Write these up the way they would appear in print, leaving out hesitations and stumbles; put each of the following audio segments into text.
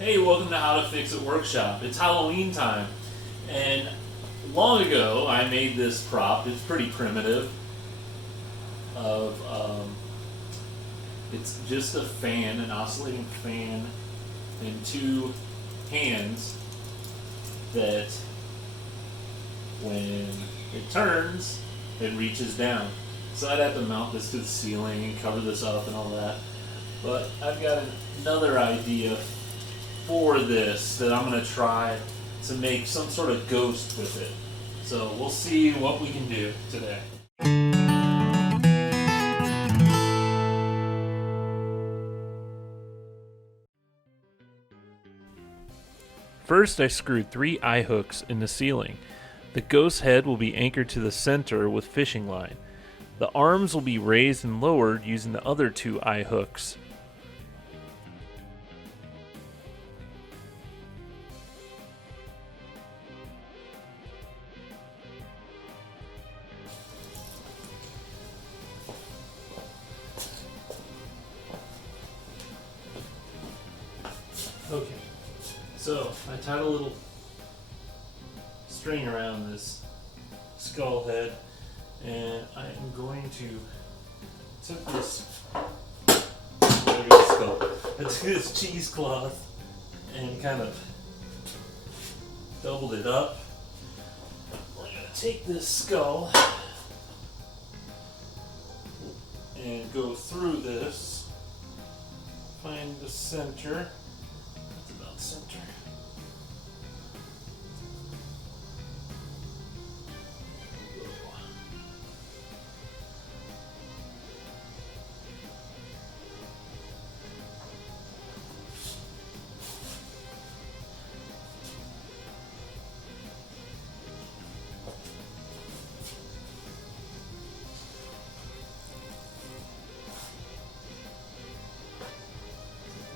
Hey, welcome to How to Fix It Workshop. It's Halloween time, and long ago I made this prop. It's pretty primitive. Of it's just a fan, an oscillating fan, and two hands that, when it turns, it reaches down. So I'd have to mount this to the ceiling and cover this up and all that. But I've got another idea for this that I'm going to try to make some sort of ghost with it. So we'll see what we can do today. First, I screwed 3 eye hooks in the ceiling. The ghost head will be anchored to the center with fishing line. The arms will be raised and lowered using the other 2 eye hooks. Okay, so I tied a little string around this skull head, and I am going to take this skull. I took this cheesecloth and kind of doubled it up. We're going to take this skull and go through this, find the center. It's about center.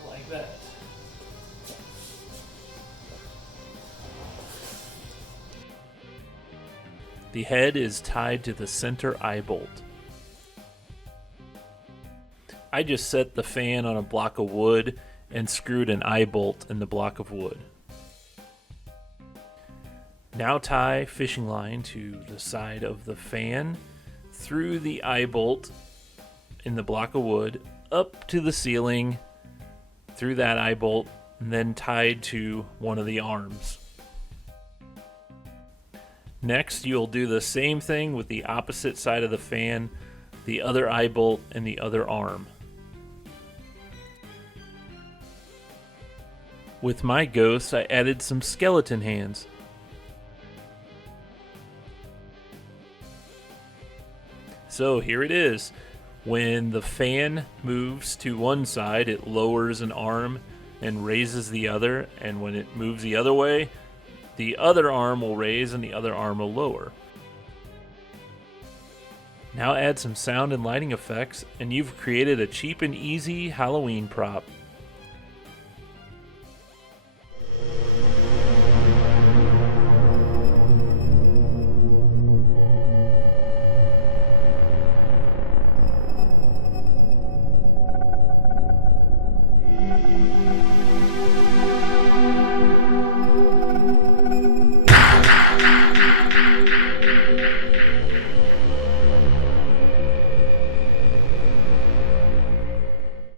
Like that. The head is tied to the center eye bolt. I just set the fan on a block of wood and screwed an eye bolt in the block of wood. Now tie fishing line to the side of the fan, through the eye bolt in the block of wood, up to the ceiling, through that eye bolt, and then tied to one of the arms. Next, you'll do the same thing with the opposite side of the fan, the other eye bolt, and the other arm. With my ghost, I added some skeleton hands. So here it is. When the fan moves to one side, it lowers an arm and raises the other, and when it moves the other way, the other arm will raise and the other arm will lower. Now add some sound and lighting effects, and you've created a cheap and easy Halloween prop.